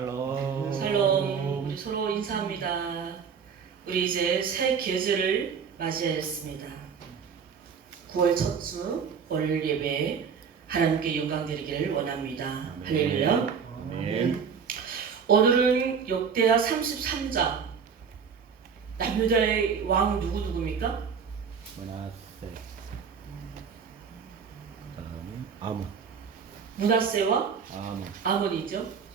샬롬. 샬롬. 우리 서로 인사합니다. 우리 이제 새 계절을 맞이했습니다. 9월 첫 주 월요일 예배 하나님께 영광 드리기를 원합니다. 할렐루야. 아멘. 오늘은 역대하 33장. 남유다의 왕 누구입니까? 므낫세. 그다음에 아몬. 므낫세와 아몬. 아몬이죠.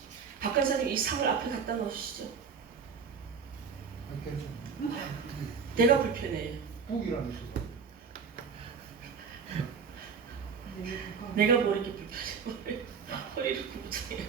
박간사님 이 상을 앞에 갖다 놓으시죠. 내가 불편해요. 북이라는 소리. 내가 뭐 이렇게 불편해. 허리를 굽잖아요.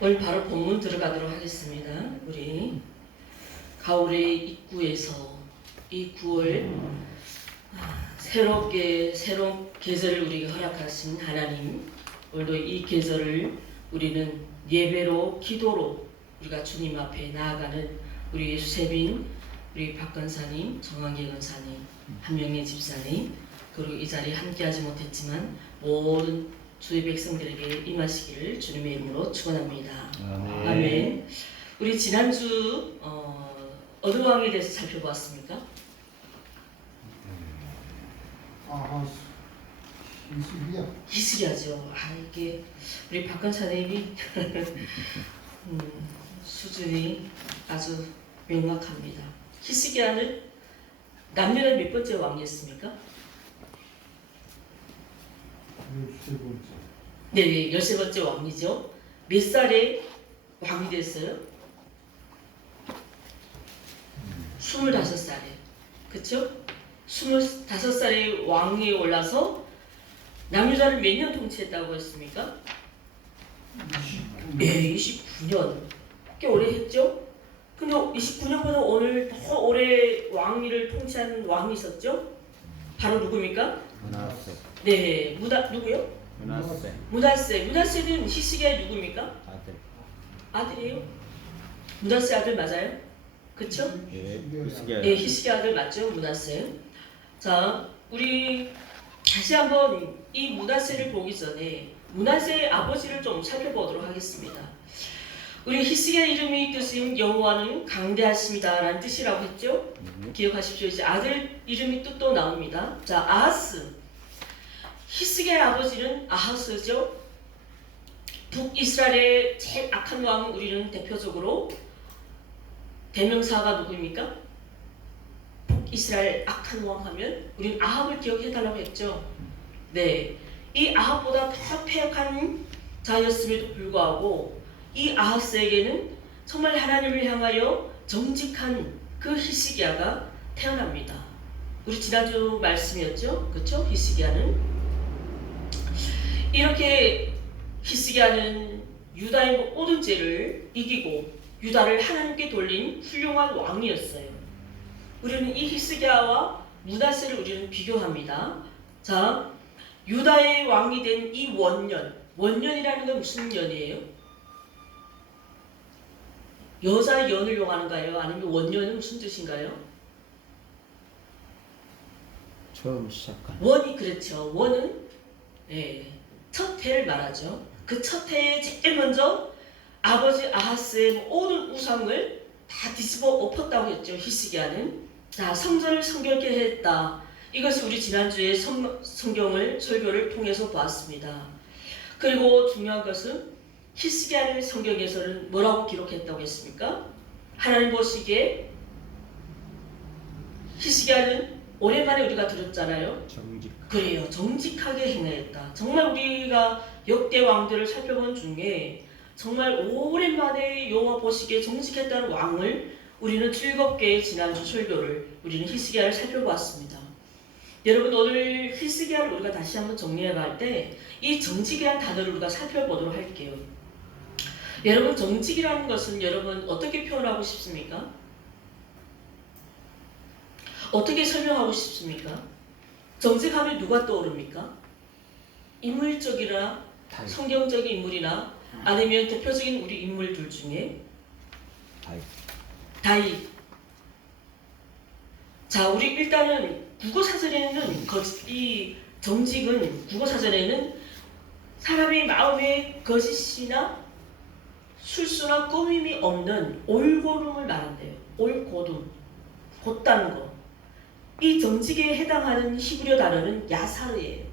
오늘 바로 본문 들어가도록 하겠습니다. 우리 가을의 입구에서 이 9월 새로운 계절을 우리에게 허락하신 하나님, 오늘도 이 계절을 우리는 예배로 기도로 우리가 주님 앞에 나아가는 우리 수세빈, 우리 박건사님, 정한계 건사님, 한명의 집사님, 그리고 이 자리에 함께하지 못했지만 모든 주의 백성들에게 임하시기를 주님의 이름으로 축원합니다. 아멘. 아멘. 우리 지난주 어느 왕에 대해서 살펴보았습니까? 히스기야죠. 이게 우리 박건사님이 수준이 아주 명확합니다. 히스기야는 남유다 몇 번째 왕이었습니까? 네, 13번째 왕이죠. 몇 살에 왕이 됐어요? 25살에. 그쵸? 25살에 왕위에 올라서 남유다를 몇 년 통치했다고 했습니까? 29년. 꽤 오래 했죠? 근데 29년보다 오늘 더 오래 왕위를 통치한 왕이 있었죠? 바로 누굽니까? 므낫세. 네, 누구요? 므낫세. 므낫세는 히스기야의 누굽니까? 아들. 아들이에요? 므낫세 아들 맞아요? 그쵸? 예. 히스기야. 예, 히스기야 아들 맞죠? 므낫세. 자, 우리 다시 한번 이 므낫세를 보기 전에 므낫세의 아버지를 좀 살펴보도록 하겠습니다. 우리 히스기야 이름의 뜻은 여호와는 강대하십니다라는 뜻이라고 했죠? 기억하십시오. 이제 아들 이름이 또 나옵니다. 자, 아하스. 히스기야의 아버지는 아하스죠. 북이스라엘의 제일 악한 왕은 우리는 대표적으로 대명사가 누구입니까? 북이스라엘 악한 왕 하면 우리는 아합을 기억해달라고 했죠. 네, 이 아합보다 더 패역한 자였음에도 불구하고 이 아하스에게는 정말 하나님을 향하여 정직한 그 히스기야가 태어납니다. 우리 지난주 말씀이었죠? 그렇죠? 히스기야는 이렇게 히스기야는 유다의 모든 죄를 이기고 유다를 하나님께 돌린 훌륭한 왕이었어요. 우리는 이 히스기야와 므낫세를 우리는 비교합니다. 자, 유다의 왕이 된 이 원년이라는 건 무슨 년이에요? 여자 연을 용하는가요? 아니면 원년은 무슨 뜻인가요? 처음 시작한. 원이 그렇죠. 원은 첫 해를 말하죠. 그 첫 해에 제일 먼저 아버지 아하스의 모든 우상을 다 뒤집어 엎었다고 했죠. 히스기야는. 자, 성전을 성결케 했다. 이것이 우리 지난주에 성경을 설교를 통해서 보았습니다. 그리고 중요한 것은 히스기야는 성경에서는 뭐라고 기록했다고 했습니까? 하나님 보시기에 히스기야는 오랜만에 우리가 들었잖아요. 정직. 그래요. 정직하게 행하였다. 정말 우리가 역대 왕들을 살펴본 중에 정말 오랜만에 여호와 보시기에 정직했다는 왕을 우리는 즐겁게 지난주 설교를 우리는 히스기야를 살펴보았습니다. 여러분 오늘 히스기야를 우리가 다시 한번 정리해갈 때 이 정직이라는 단어를 우리가 살펴보도록 할게요. 여러분 정직이라는 것은 여러분 어떻게 표현하고 싶습니까? 어떻게 설명하고 싶습니까? 정직하면 누가 떠오릅니까? 인물적이나 다윗. 성경적인 인물이나 아니면 대표적인 우리 인물들 중에 다윗. 다윗. 자, 우리 일단은 국어사전에는 이 정직은 국어사전에는 사람의 마음에 거짓이나 술수나 꾸밈이 없는 올고름을 말한대요. 올고름, 곧다는 거. 이 정직에 해당하는 히브리어 단어는 야사르예요.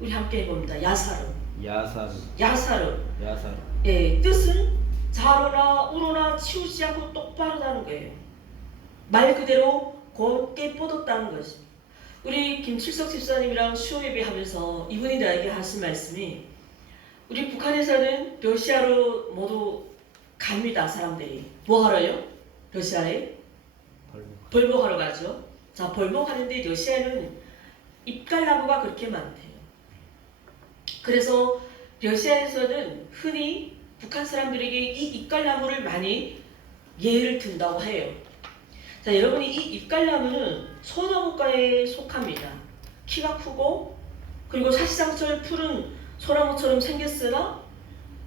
우리 함께 해봅니다. 야사르. 야사르. 야사르. 야사르. 예, 뜻은 자로나 우로나 치우지 않고 똑바르다는 거예요. 말 그대로 곧게 뻗었다는 것이. 우리 김칠석 집사님이랑 수요 예배하면서 이분이 나에게 하신 말씀이 우리 북한에서는 러시아로 모두 갑니다. 사람들이 뭐 하러요? 러시아에 벌목하러 가죠. 자, 벌목하는데 러시아는 입갈나무가 그렇게 많대요. 그래서 러시아에서는 흔히 북한 사람들에게 이 입갈나무를 많이 예를 든다고 해요. 자, 여러분이 이 입갈나무는 소나무과에 속합니다. 키가 크고 그리고 사시사철 푸른 소나무처럼 생겼으나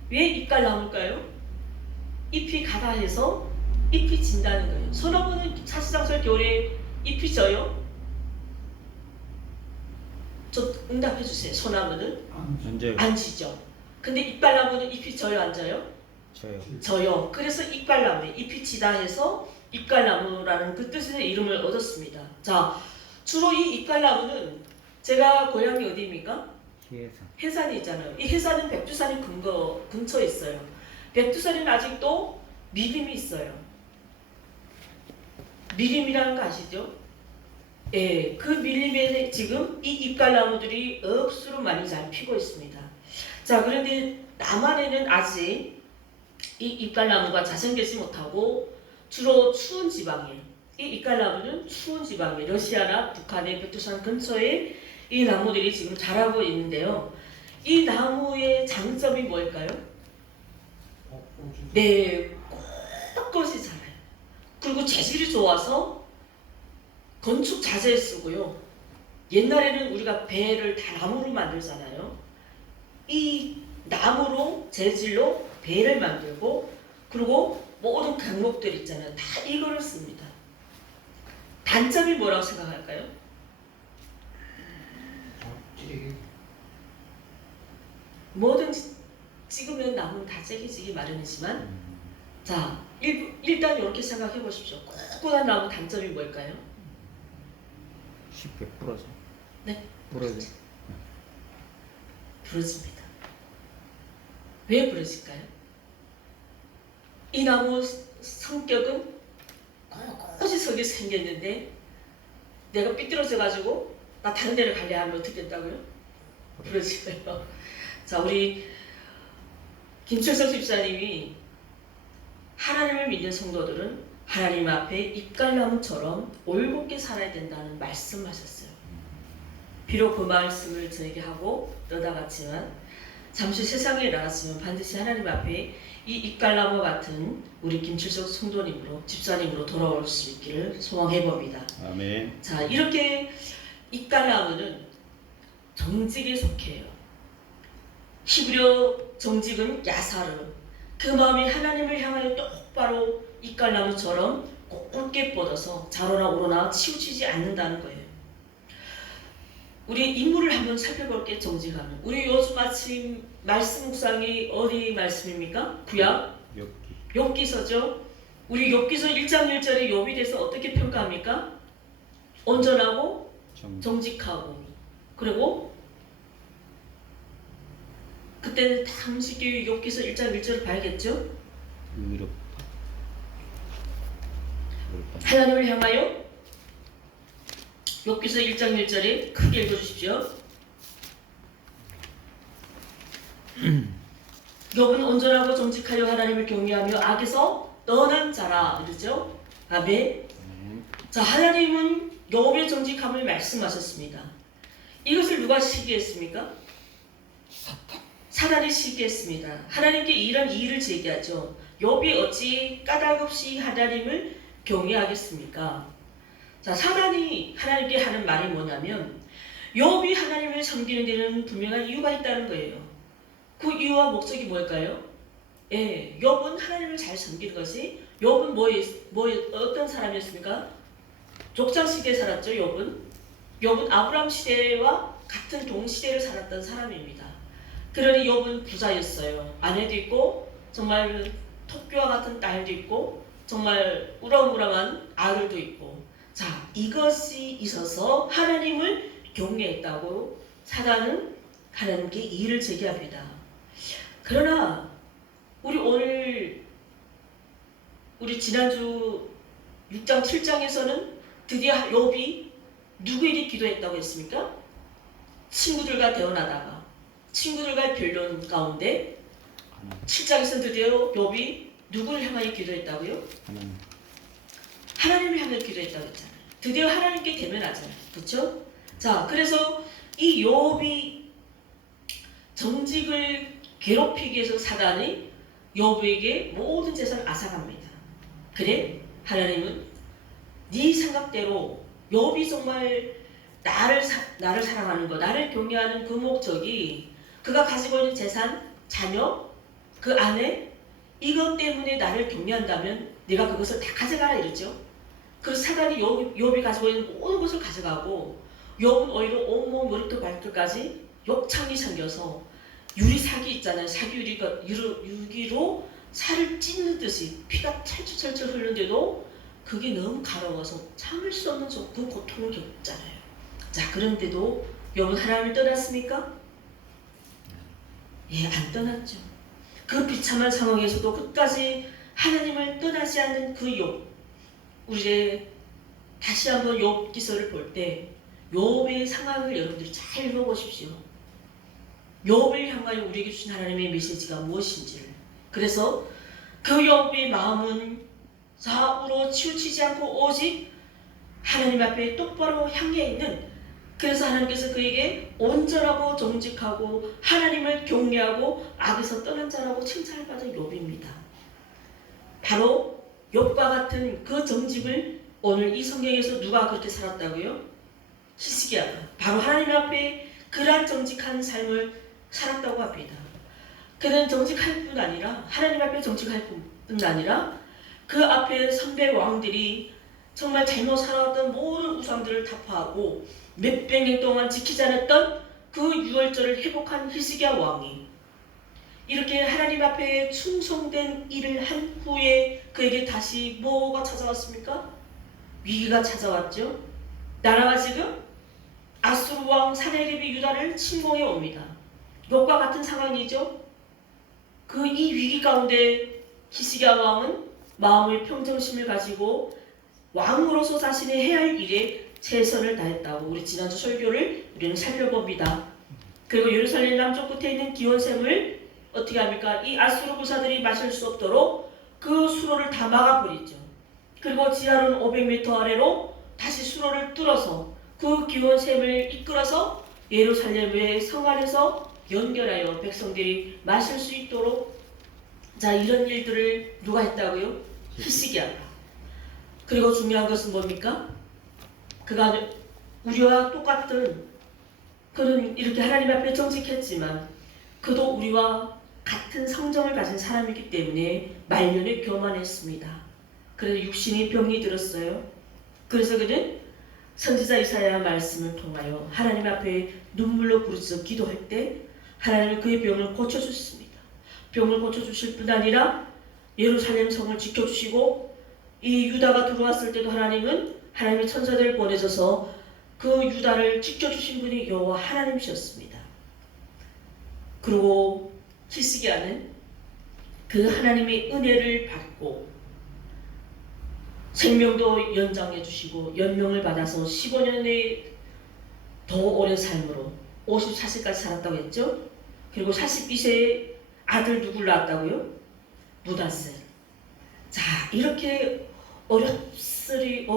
왜 입갈나무일까요? 잎이 가다해서 잎이 진다는 거예요. 소나무는 사시사철 겨울에 잎이 져요? 저 응답해 주세요. 소나무는 언제 안 지죠. 근데 입갈나무는 잎이 져요, 안 져요? 저요. 져요. 그래서 입갈나무에 잎이 지다 해서 입갈나무라는 그 뜻의 이름을 얻었습니다. 자, 주로 이 입갈나무는 제가 고향이 어디입니까? 해산. 해산이 있잖아요. 이 해산은 백두산이 근처에 있어요. 백두산은 아직도 미림이 있어요. 미림이라는 거 아시죠? 예, 그 밀림에 지금 이 입갈나무들이 억수로 많이 잘 피고 있습니다. 자, 그런데 남한에는 아직 이 입갈나무가 자생되지 못하고 주로 추운 지방에, 이 입갈나무는 추운 지방에 러시아나 북한의 백두산 근처에 이 나무들이 지금 자라고 있는데요. 이 나무의 장점이 뭘까요? 네, 꼿꼿이 자라요. 그리고 재질이 좋아서 건축 자재에 쓰고요. 옛날에는 우리가 배를 다 나무로 만들잖아요. 이 나무로 재질로 배를 만들고 그리고 모든 강목들 있잖아요. 다 이거를 씁니다. 단점이 뭐라고 생각할까요? 뭐든 찍으면 나무는 다 째기지기 마련이지만 자, 일단 이렇게 생각해 보십시오. 꼿꼿한 나무 단점이 뭘까요? 쉽게 부러져. 네? 부러져. 부러집니다. 왜 부러질까요? 이 나무 성격은 꼿꼿이 서게 생겼는데 내가 삐뚤어져 가지고 나 다른 데를 갈래 하면 어떻게 된다고요? 부러져요. 자, 우리 김철석 집사님이 하나님을 믿는 성도들은 하나님 앞에 입갈나무처럼 올곧게 살아야 된다는 말씀하셨어요. 비록 그 말씀을 저에게 하고 떠나갔지만 잠시 세상에 나갔지만 반드시 하나님 앞에 이 입갈나무 같은 우리 김철석 성도님으로 집사님으로 돌아올 수 있기를 소망해 봅니다. 아멘. 자, 이렇게 입갈나무는 정직에 속해요. 히브리어 정직은 야사르. 그 마음이 하나님을 향하여 똑바로 입갈나무처럼 곱게 뻗어서 자로나 우로나 치우치지 않는다는 거예요. 우리 인물을 한번 살펴볼게요. 정직하면. 우리 요즘 아침 말씀 묵상이 어디 말씀입니까? 구약? 욥기. 욥기서죠. 우리 욥기서 1장 1절에 욥에 대해서 어떻게 평가합니까? 온전하고 정직하고 그리고 그때는 당시기 욥기서 1장 1절을 봐야겠죠? 의롭다. 하나님을 향하여 욥기서 1장 1절에 크게 읽어주십시오. 욥은 온전하고 정직하여 하나님을 경외하며 악에서 떠난 자라 그러죠? 아멘. 자, 하나님은 욥의 정직함을 말씀하셨습니다. 이것을 누가 시기했습니까? 사단이 시기했습니다. 하나님께 이런 이의를 제기하죠. 욥이 어찌 까닭없이 하나님을 경외하겠습니까? 자, 사단이 하나님께 하는 말이 뭐냐면 욥이 하나님을 섬기는 데는 분명한 이유가 있다는 거예요. 그 이유와 목적이 뭘까요? 예, 욥은 하나님을 잘 섬기는 것이 욥은 어떤 사람이었습니까? 족장시대에 살았죠. 욥은 아브람 시대와 같은 동시대를 살았던 사람입니다. 그러니 욥은 부자였어요. 아내도 있고 정말 토끼와 같은 딸도 있고 정말 우렁우렁한 아들도 있고, 자, 이것이 있어서 하나님을 경외했다고 사단은 하나님께 이의를 제기합니다. 그러나 우리 지난주 6장 7장에서는 드디어 욥이 누구에게 기도했다고 했습니까? 친구들과 대화하다가 친구들과의 변론 가운데 7장에서는 드디어 욥이 누구를 향하여 기도했다고요? 하나님을 향하여 기도했다고 했잖아요. 드디어 하나님께 대면하잖아요. 그렇죠? 자, 그래서 이 욥이 정직을 괴롭히기 위해서 사단이 욥에게 모든 재산을 앗아갑니다. 그래? 하나님은 네 생각대로 욥이 정말 나를 사랑하는 것, 나를 경외하는 그 목적이 그가 가지고 있는 재산, 자녀, 그 아내, 이것 때문에 나를 경외한다면 네가 그것을 다 가져가라 이러죠. 그래서 사단이 욥이 가지고 있는 모든 것을 가져가고 욥은 오히려 온몸 머리부터 발끝까지 욕창이 생겨서 유리사기 있잖아요. 유기로 살을 찢는 듯이 피가 철철철철 흐르는데도 그게 너무 가려워서 참을 수 없는 그 고통을 겪잖아요. 자, 그런데도 욥은 하나님을 떠났습니까? 예, 안 떠났죠. 그 비참한 상황에서도 끝까지 하나님을 떠나지 않는 그 욥. 우리 다시 한번 욥 기서를 볼 때 욥의 상황을 여러분들이 잘 읽어보십시오. 욥을 향하여 우리에게 주신 하나님의 메시지가 무엇인지를. 그래서 그 욥의 마음은 좌우로 치우치지 않고 오직 하나님 앞에 똑바로 향해 있는, 그래서 하나님께서 그에게 온전하고 정직하고 하나님을 경외하고 악에서 떠난 자라고 칭찬을 받은 욥입니다. 바로 욥과 같은 그 정직을 오늘 이 성경에서 누가 그렇게 살았다고요? 히스기야가 바로 하나님 앞에 그러한 정직한 삶을 살았다고 합니다. 그는 정직할 뿐 아니라 하나님 앞에 정직할 뿐 아니라 그 앞에 선배 왕들이 정말 잘못 살아왔던 모든 우상들을 타파하고 몇백 년 동안 지키지 않았던 그 유월절을 회복한 히스기야 왕이 이렇게 하나님 앞에 충성된 일을 한 후에 그에게 다시 뭐가 찾아왔습니까? 위기가 찾아왔죠. 나라가 지금 아수르 왕 사네립이 유다를 침공해 옵니다. 욥과 같은 상황이죠. 그 이 위기 가운데 히스기야 왕은 마음의 평정심을 가지고 왕으로서 자신이 해야 할 일에 최선을 다했다고 우리 지난주 설교를 우리는 살펴봅니다. 그리고 예루살렘 남쪽 끝에 있는 기온샘을 어떻게 합니까? 이 아수르 부사들이 마실 수 없도록 그 수로를 다 막아버리죠. 그리고 지하로는 500m 아래로 다시 수로를 뚫어서 그 기온샘을 이끌어서 예루살렘의 성 안에서 연결하여 백성들이 마실 수 있도록, 자, 이런 일들을 누가 했다고요? 히스기야가. 그리고 중요한 것은 뭡니까? 그가 우리와 똑같은, 그는 이렇게 하나님 앞에 정직했지만 그도 우리와 같은 성정을 가진 사람이기 때문에 말년에 교만했습니다. 그래서 육신이 병이 들었어요. 그래서 그는 선지자 이사야 말씀을 통하여 하나님 앞에 눈물로 부르짖어 기도할 때 하나님은 그의 병을 고쳐주셨습니다. 병을 고쳐주실 뿐 아니라 예루살렘 성을 지켜주시고 이 유다가 들어왔을 때도 하나님은 하나님의 천사들을 보내셔서 그 유다를 지켜주신 분이 여호와 하나님이셨습니다. 그리고 히스기야는 그 하나님의 은혜를 받고 생명도 연장해 주시고 연명을 받아서 15년의 더 오랜 삶으로 54세까지 살았다고 했죠. 그리고 42세에 아들 누굴 낳았다고요? 므낫세. 자, 이렇게 어렵시리는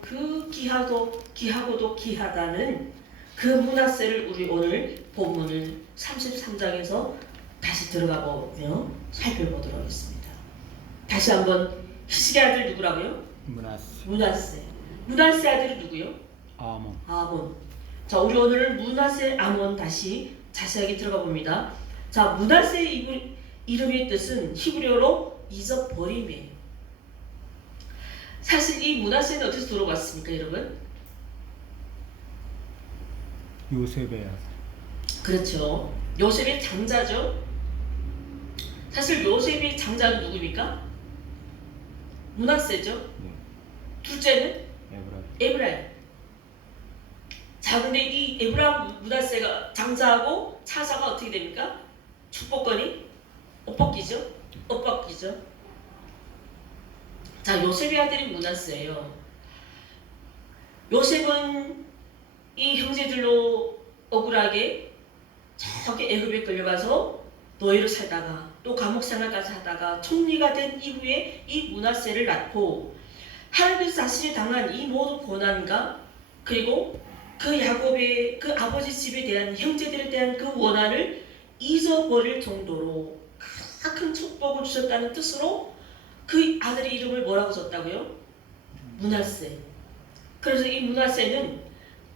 그 기하고도 기하다는 그 므낫세를 우리 오늘 본문을 33장에서 다시 들어가 보며 살펴보도록 하겠습니다. 다시 한번 히스기야 아들 누구라고요? 므낫세. 므낫세. 므낫세 아들이 누구요? 아몬. 아몬. 자, 우리 오늘 므낫세 아몬 다시 자세하게 들어가 봅니다. 자, 므낫세 이름의 뜻은 히브리어로 잊어버림이에요. 사실 이 므낫세는 어디서 들어왔습니까, 여러분? 요셉의 아들. 그렇죠. 요셉의 장자죠. 사실 요셉의 장자는 누구입니까? 므낫세죠. 네. 둘째는 에브라임. 에브라임. 자, 근데 이 에브라임 므낫세가 장자하고 차자가 어떻게 됩니까? 축복권이 엇바뀌죠. 엇바뀌죠. 자, 요셉의 아들이 므낫세예요. 요셉은 이 형제들로 억울하게 저기 애굽에 끌려가서 노예로 살다가 또 감옥 생활까지 하다가 총리가 된 이후에 이 므낫세를 낳고 하나님께서 자신이 당한 이 모든 고난과 그리고 그 야곱의 그 아버지 집에 대한 형제들에 대한 그 원한을 잊어버릴 정도로 큰 축복을 주셨다는 뜻으로 그 아들의 이름을 뭐라고 줬다고요? 므낫세. 그래서 이 므낫세는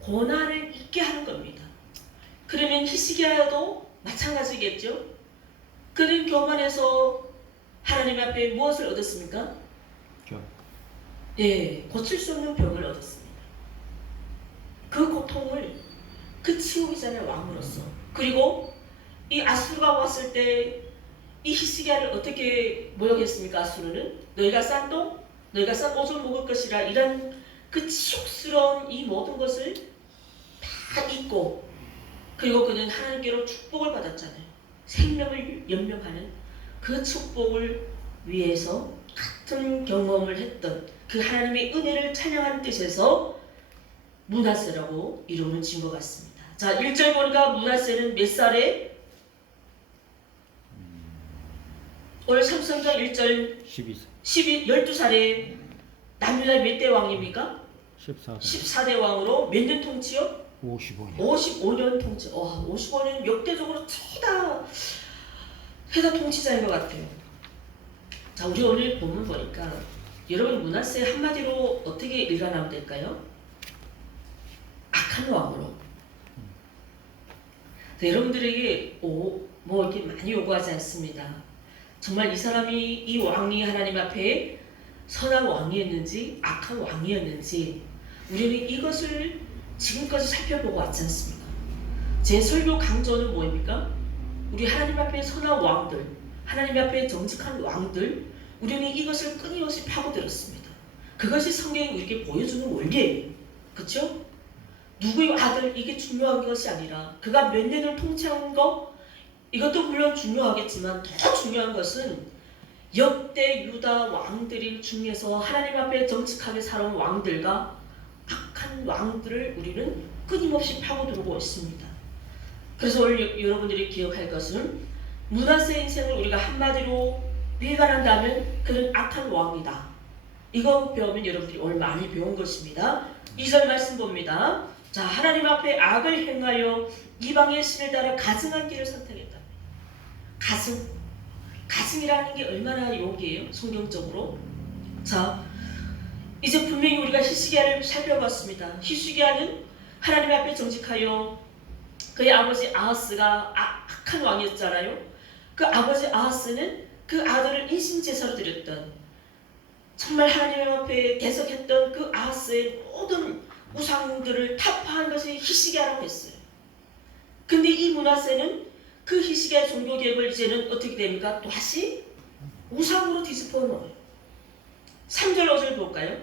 고난을 잊게 하는 겁니다. 그러면 히스기야도 마찬가지겠죠. 그는 교만해서 하나님 앞에 무엇을 얻었습니까? 예, 고칠 수 없는 병을 얻었습니다. 그 고통을 그 치우기 전에 왕으로서. 그리고 이 아수르가 왔을 때 이 히스기야를 어떻게 모욕했습니까? 아수르는 너희가 싼 똥, 너희가 싼 옷을 먹을 것이라 이런 그 치욕스러운 이 모든 것을 다 잊고 그리고 그는 하나님께로 축복을 받았잖아요. 생명을 연명하는 그 축복을 위해서 같은 경험을 했던 그 하나님의 은혜를 찬양하는 뜻에서 므낫세라고 이름을 지은 것 같습니다. 자, 1절 보니까 므낫세는 몇 살에? 오늘 삼성장 1절 12살에 남유다 몇 대 왕입니까? 14대 왕으로 몇 년 통치요? 55년. 55년 통치. 55년 역대적으로 최다 통치자인 것 같아요. 자, 우리 오늘 본문 보니까 여러분 므낫세 한마디로 어떻게 읽어나면 될까요? 악한 왕으로. 여러분들에게 뭐 이렇게 많이 요구하지 않습니다. 정말 이 사람이 이 왕이 하나님 앞에 선한 왕이었는지 악한 왕이었는지 우리는 이것을 지금까지 살펴보고 왔지 않습니까? 제 설교 강조는 뭐입니까? 우리 하나님 앞에 선한 왕들, 하나님 앞에 정직한 왕들, 우리는 이것을 끊임없이 파고들었습니다. 그것이 성경이 우리에게 보여주는 원리예요. 그렇죠? 누구의 아들 이게 중요한 것이 아니라 그가 몇 년을 통치한 것 이것도 물론 중요하겠지만 더 중요한 것은 역대 유다 왕들 중에서 하나님 앞에 정직하게 살아온 왕들과 악한 왕들을 우리는 끊임없이 파고들고 있습니다. 그래서 오늘 여러분들이 기억할 것은 므낫세 인생을 우리가 한마디로 일관한다면 그는 악한 왕이다. 이거 배우면 여러분들이 오늘 많이 배운 것입니다. 2절 말씀 봅니다. 자, 하나님 앞에 악을 행하여 이방의 신을 따라 가증한 길을 선택했다. 가증이라는 게 얼마나 욕이에요? 성경적으로. 자, 이제 분명히 우리가 히스기야를 살펴봤습니다. 히스기야는 하나님 앞에 정직하여 그의 아버지 아하스가 악한 왕이었잖아요. 그 아버지 아하스는 그 아들을 인신제사로 드렸던 정말 하나님 앞에 대적했던 그 아하스의 모든 우상들을 타파한 것이 히스기야라고 했어요. 근데 이 므낫세는 그 히스기야의 종교개혁을 이제는 어떻게 됩니까? 다시 우상으로 뒤집어 놓아요. 3절 5절 볼까요?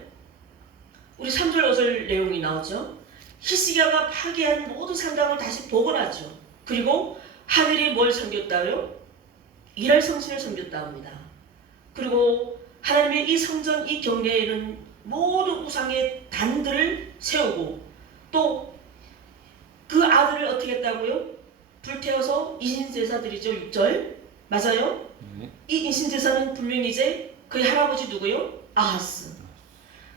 우리 3절 5절 내용이 나오죠. 히스기야가 파괴한 모든 상당을 다시 복원하죠. 그리고 하늘이 뭘 섬겼다요? 이랄 성신을 섬겼다 합니다. 그리고 하나님의 이 성전 이 경내에는 모든 우상의 단들을 세우고 또 그 아들을 어떻게 했다고요? 불태워서 인신제사드리죠. 6절 맞아요? 이 인신제사는 분명히 이제 그의 할아버지 누구요? 아하스.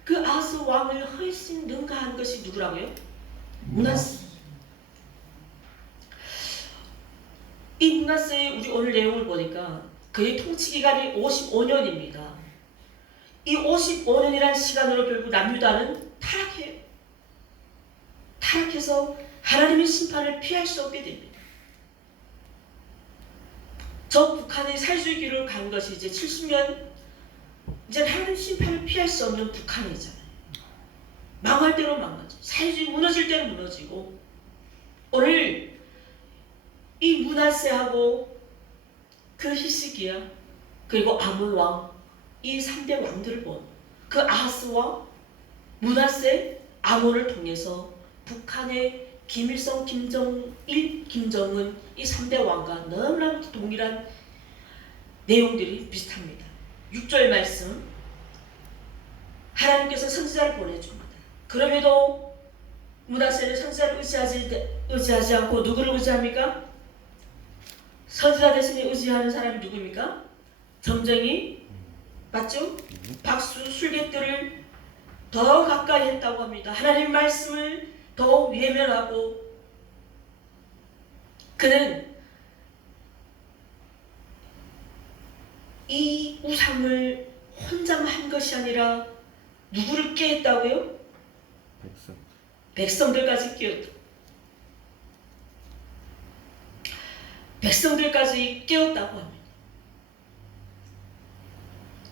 그 아하스 왕을 훨씬 능가한 것이 누구라고요? 므낫세. 이 므낫세의 우리 오늘 내용을 보니까 그의 통치 기간이 55년입니다. 이 55년이라는 시간으로 결국 남유다는 타락해 타락해서 하나님의 심판을 피할 수 없게 됩니다. 저 북한의 사회주의기를 간 것이 이제 70년, 이제 하나님 심판을 피할 수 없는 북한이잖아요. 망할 대로 망하죠. 사회주의 무너질 대로 무너지고, 오늘 이 므낫세하고 그 히스기야 그리고 아몬 왕, 이 3대 왕들을 본 그 아하스 왕, 므낫세, 아몬을 통해서 북한의 김일성, 김정일, 김정은 이 3대 왕과 너무나 동일한 내용들이 비슷합니다. 6절 말씀, 하나님께서 선지자를 보내줍니다. 그럼에도 므낫세는 선지자를 의지하지 않고 누구를 의지합니까? 선지자 대신에 의지하는 사람이 누구입니까? 점쟁이, 맞죠? 박수, 술객들을 더 가까이 했다고 합니다. 하나님 말씀을 더 외면하고, 그는 이 우상을 혼자만 한 것이 아니라 누구를 깨했다고요? 백성들까지 깨웠다. 백성들까지 깨웠다고 합니다.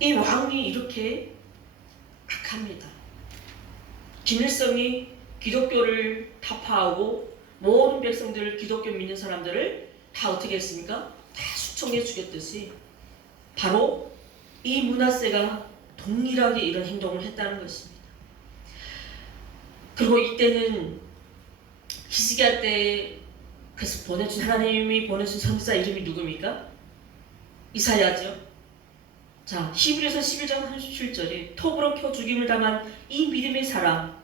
이 왕이 이렇게 악합니다. 김일성이 기독교를 타파하고 모든 백성들을, 기독교 믿는 사람들을 다 어떻게 했습니까? 다 수청해 죽였듯이 바로 이 므낫세가 동일하게 이런 행동을 했다는 것입니다. 그리고 이때는 히스기야 때 그래서 하나님이 보내준 선지자 이름이 누굽니까? 이사야죠. 자, 히브리서 11장 37절에 톱으로 켜 죽임을 당한 이 믿음의 사람,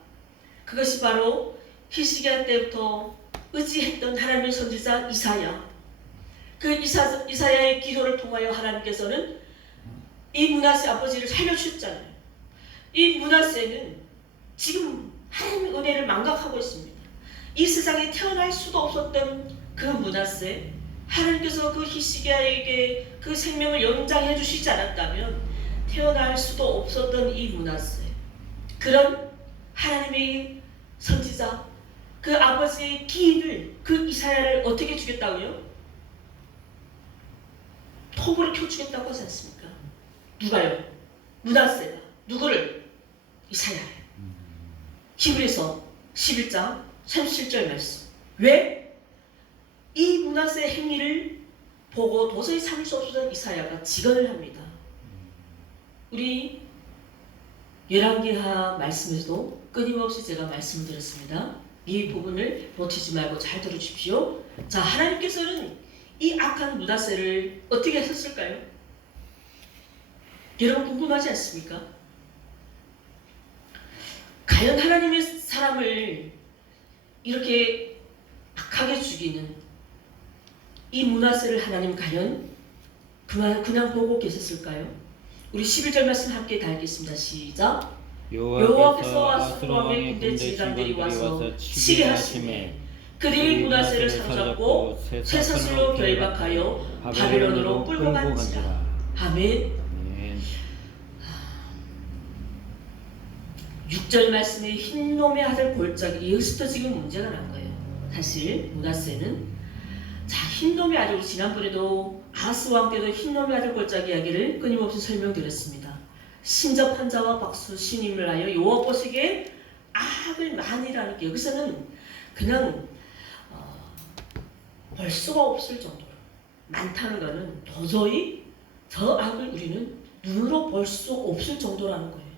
그것이 바로 히스기야 때부터 의지했던 하나님의 선지자 이사야. 그 이사야의 기도를 통하여 하나님께서는 이 므낫세 아버지를 살려주셨잖아요. 이 므낫세는 지금 하나님의 은혜를 망각하고 있습니다. 이 세상에 태어날 수도 없었던 그 므낫세, 하나님께서 그 히스기야에게 그 생명을 연장해 주시지 않았다면 태어날 수도 없었던 이 므낫세, 그런 하나님의 선지자, 그 아버지의 기인을, 그 이사야를 어떻게 죽였다고요? 톱으로 켜 죽였다고 하지 않습니까? 누가요? 므낫세가 누구를? 이사야를. 히브리서 11장 37절 말씀. 왜? 이 므낫세의 행위를 보고 도저히 참을 수 없었던 이사야가 직언을 합니다. 우리 열왕기하 말씀에서도 끊임없이 제가 말씀드렸습니다. 이 부분을 놓치지 말고 잘 들어주십시오. 자, 하나님께서는 이 악한 므낫세를 어떻게 하셨을까요? 여러분 궁금하지 않습니까? 과연 하나님의 사람을 이렇게 악하게 죽이는 이 므낫세를 하나님 과연 그냥 보고 계셨을까요? 우리 11절 말씀 함께 다 읽겠습니다. 시작. 여호와께서 아수르 왕의 군대 지휘관들이 와서 치게 하시매 그들이 므낫세를 사로잡고 쇠사슬로 결박하여 바벨론으로 끌고 간지라. 아멘. 6절 말씀에 흰놈의 아들 골짜기, 여기서부터 지금 문제가 난 거예요. 사실 므낫세는, 자, 흰놈의 아들, 우리 지난번에도 아하스 왕 때도 흰놈의 아들 골짜기 이야기를 끊임없이 설명드렸습니다. 신접한 자와 박수 신임을 하여 여호와 보시기에 악을 많이라는 게, 여기서는 그냥 볼 수가 없을 정도로 많다는 것은 도저히 저 악을 우리는 눈으로 볼 수 없을 정도라는 거예요.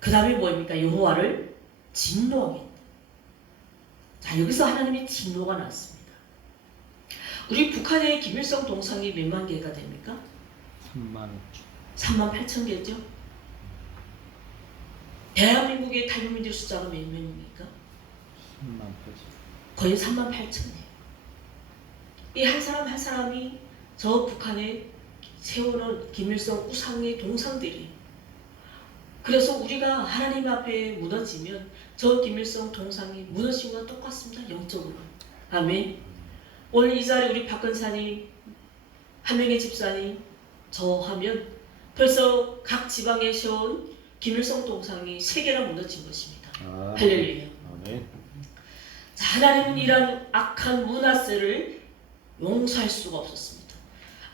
그 다음에 뭐입니까? 여호와를 진노하겠다. 자, 여기서 하나님의 진노가 나왔습니다. 우리 북한의 김일성 동상이 몇만 개가 됩니까? 3만 8천 개죠. 대한민국의 탈북민들 숫자가 몇 명입니까? 3만 8천. 거의 3만 8천이에요. 이 한 사람 한 사람이 저 북한에 세워놓은 김일성 우상의 동상들이, 그래서 우리가 하나님 앞에 무너지면 저 김일성 동상이 무너진 건 똑같습니다. 영적으로. 아멘. 오늘 이 자리에 우리 박근사님, 한 명의 집사님, 저 하면 벌써 각 지방에 세운 김일성 동상이 3개나 무너진 것입니다. 할렐루야. 아멘. 하나님은 이런 악한 므낫세를 용서할 수가 없었습니다.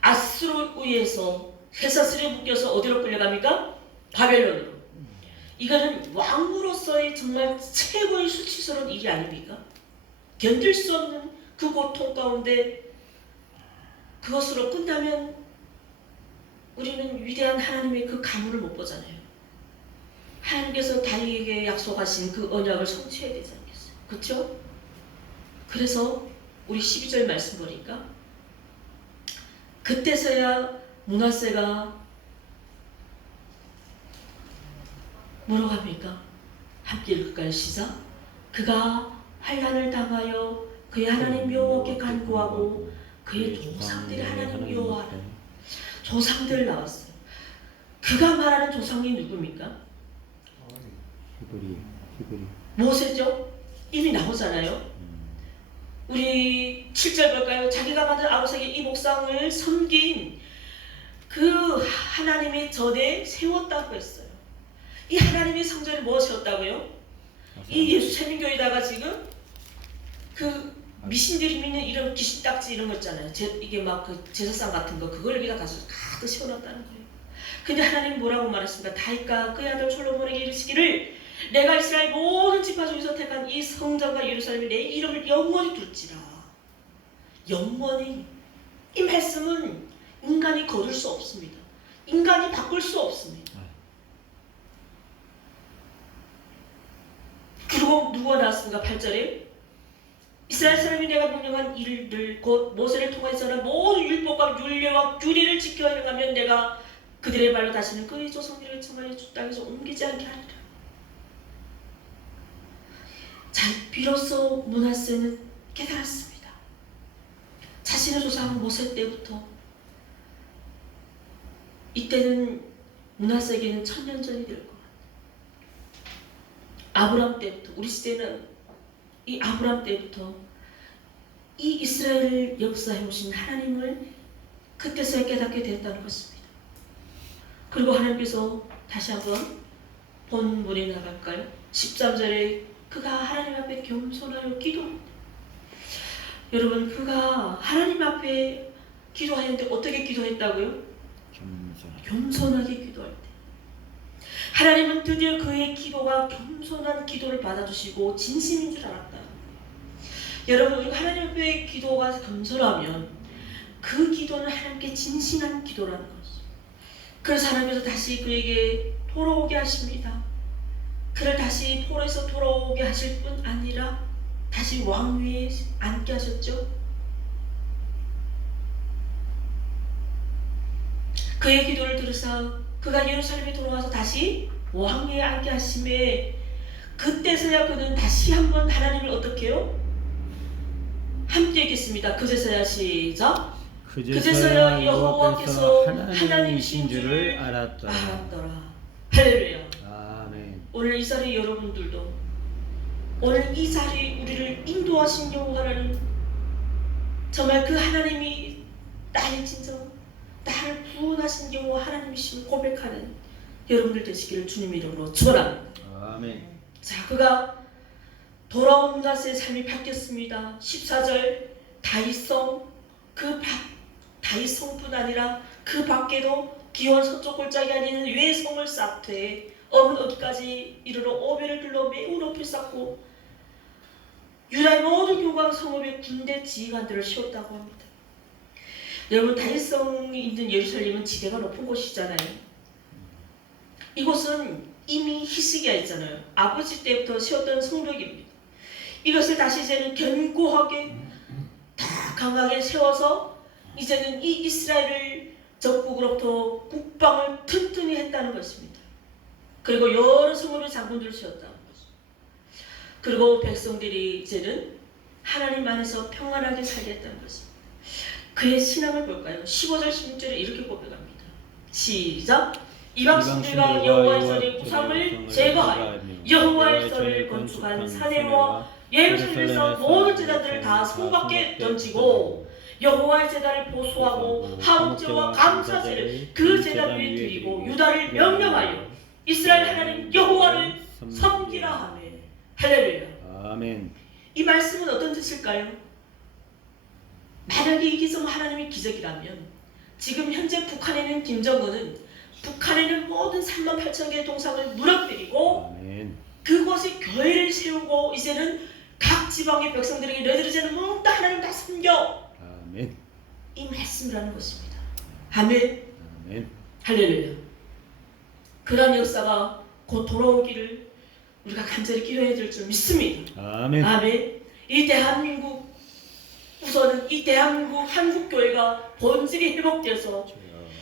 아수르에 의해서 쇠사슬에 묶여서 어디로 끌려갑니까? 바벨론으로. 이거는 왕으로서의 정말 최고의 수치스러운 일이 아닙니까? 견딜 수 없는 그 고통 가운데 그것으로 끝나면 우리는 위대한 하나님의 그 가문을 못 보잖아요. 하나님께서 다윗에게 약속하신 그 언약을 성취해야 되지 않겠어요? 그렇죠? 그래서 우리 12절 말씀 보니까 그때서야 므낫세가 뭐라고 합니까? 함께 읽을까요? 시작. 그가 환난을 당하여 그의 하나님 여호와께 간구하고 그의 조상들이 하나님 여호와라. 조상들 나왔어요. 그가 말하는 조상이 누굽니까? 히브리. 모세죠? 이미 나오잖아요. 우리 7절 볼까요? 자기가 만든 아우색의 이 목상을 섬긴 그 하나님의 전에 세웠다고 했어요. 이 하나님의 성전을 뭐 세웠다고요? 이 예수 세민교에다가 지금 그 미신들이 믿는 이런 귀신 딱지 이런 거 있잖아요. 이게 막 그 제사상 같은 거 그걸 여기다 가서 가득 세워놨다는 거예요. 근데 하나님 뭐라고 말했습니까? 다윗과 그의 아들 솔로몬에게 이르시기를 내가 이스라엘 모든 지파 중에서 택한 이 성전과 예루살렘에 내 이름을 영원히 둘지라. 영원히. 이 말씀은 인간이 거둘 수 없습니다. 인간이 바꿀 수 없습니다. 그리고 누가 나왔습니까? 8절에 이스라엘 사람이 내가 명령한 일들 곧 모세를 통해서나 모든 율법과 율례와 규례를 지켜 행하면 내가 그들의 발로 다시는 그의 조상들을 정하여 주 땅에서 옮기지 않게 하리라. 자, 비로소 므낫세는 깨달았습니다. 자신의 조상 모세 때부터 이때는 므낫세에게는 천년전이 될 것 같아요. 아브람 때부터 우리 시대는 이 아브람 때부터 이 이스라엘을 역사해 오신 하나님을 그때서야 깨닫게 됐다는 것입니다. 그리고 하나님께서 다시 한번 본문에 나갈까요? 13절에 그가 하나님 앞에 겸손하여 기도합니다. 여러분, 그가 하나님 앞에 기도하는데 어떻게 기도했다고요? 겸손하게 기도할 때 하나님은 드디어 그의 기도가 겸손한 기도를 받아주시고 진심인 줄 알았다. 여러분, 우리가 하나님 앞에 기도가 겸손하면 그 기도는 하나님께 진심한 기도라는 것이죠. 그래서 하나님께서 다시 그에게 돌아오게 하십니다. 그를 다시 포로에서 돌아오게 하실 뿐 아니라 다시 왕위에 앉게 하셨죠. 그의 기도를 들으사 그가 예루살렘에 돌아와서 다시 왕위에 앉게 하심에 그때서야 그는 다시 한번 하나님을 어떻게 해요? 함께 읽겠습니다. 그제서야 시작. 그제서야 여호와께서 하나님이신 줄을 알았더라. 할렐루야. 아멘. 오늘 이 자리 여러분들도 오늘 이 자리 우리를 인도하신 여호와 하나님, 정말 그 하나님이 나의 진정 나를 구원하신 여호와 하나님이심을 고백하는 여러분들 되시기를 주님 이름으로 축원합니다. 아멘. 자, 그가 돌아온 므낫세의 삶이 바뀌었습니다. 14절 다윗성 다윗성뿐 아니라 그 밖에도 기원 서쪽 골짜기 아닌 외성을 쌓되 어문 어디까지 이르러 오벨을 둘러 매우 높이 쌓고 유다의 모든 교광 성읍에 군대 지휘관들을 세웠다고 합니다. 여러분, 다윗성이 있는 예루살렘은 지대가 높은 곳이잖아요. 이곳은 이미 히스기야 있잖아요. 아버지 때부터 세웠던 성벽입니다. 이것을 다시 이제는 견고하게 다 강하게 세워서 이제는 이 이스라엘을 적국으로부터 국방을 튼튼히 했다는 것입니다. 그리고 여러 성읍의 장군들을 세웠다는 것입니다. 그리고 백성들이 이제는 하나님 안에서 평안하게 살겠다는 것입니다. 그의 신앙을 볼까요? 15절 16절에 이렇게 고백합니다. 시작! 이방신들과 여호와의 전의 우상을 제거하여 여호와의 전을 건축한 사내와 예루살렘에서 모든 제단들을 다 성밖에 던지고 여호와의 제단을 보수하고 화목제와 감사제를 그 제단 위에 드리고 유다를 명령하여 이스라엘 하나님 여호와를 섬기라 하매. 할렐루야. 아멘. 이 말씀은 어떤 뜻일까요? 만약에 이게 정말 하나님의 기적이라면 지금 현재 북한에 있는 김정은은 북한에 있는 모든 3만 8천 개의 동상을 무너뜨리고 아멘. 그곳에 교회를 세우고 이제는 각 지방의 백성들에게 너희들 이제는 모두 하나님 다 섬겨, 아멘. 이 말씀이라는 것입니다. 아멘. 아멘. 할렐루야. 그런 역사가 곧 돌아오기를 우리가 간절히 기도해야 될 줄 믿습니다. 아멘. 아멘. 이 대한민국, 우선은 이 대한민국 한국교회가 본질이 회복돼서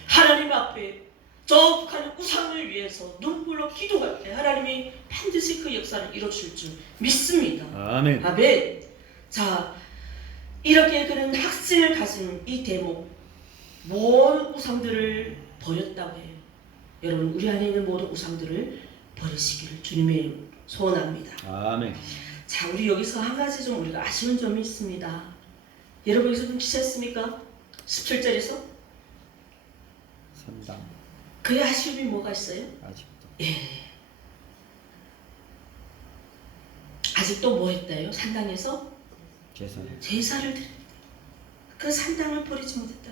하나님 앞에 저 북한의 우상을 위해서 눈물로 기도할 때 하나님이 반드시 그 역사를 이루실 줄 믿습니다. 아멘. 아멘. 자, 이렇게 그는 확신을 가진 이 대목, 모든 우상들을 버렸다고 해요. 여러분, 우리 안에 있는 모든 우상들을 버리시기를 주님의 이름으로 소원합니다. 아멘. 자, 우리 여기서 한 가지 좀 우리가 아쉬운 점이 있습니다. 여러분 여기서 좀 지쳤습니까? 17절에서 산당 그의 아쉬움이 뭐가 있어요? 아직도. 예. 아직도 뭐 했다요? 산당에서 제사를 드립니다. 그 산당을 버리지 못했다.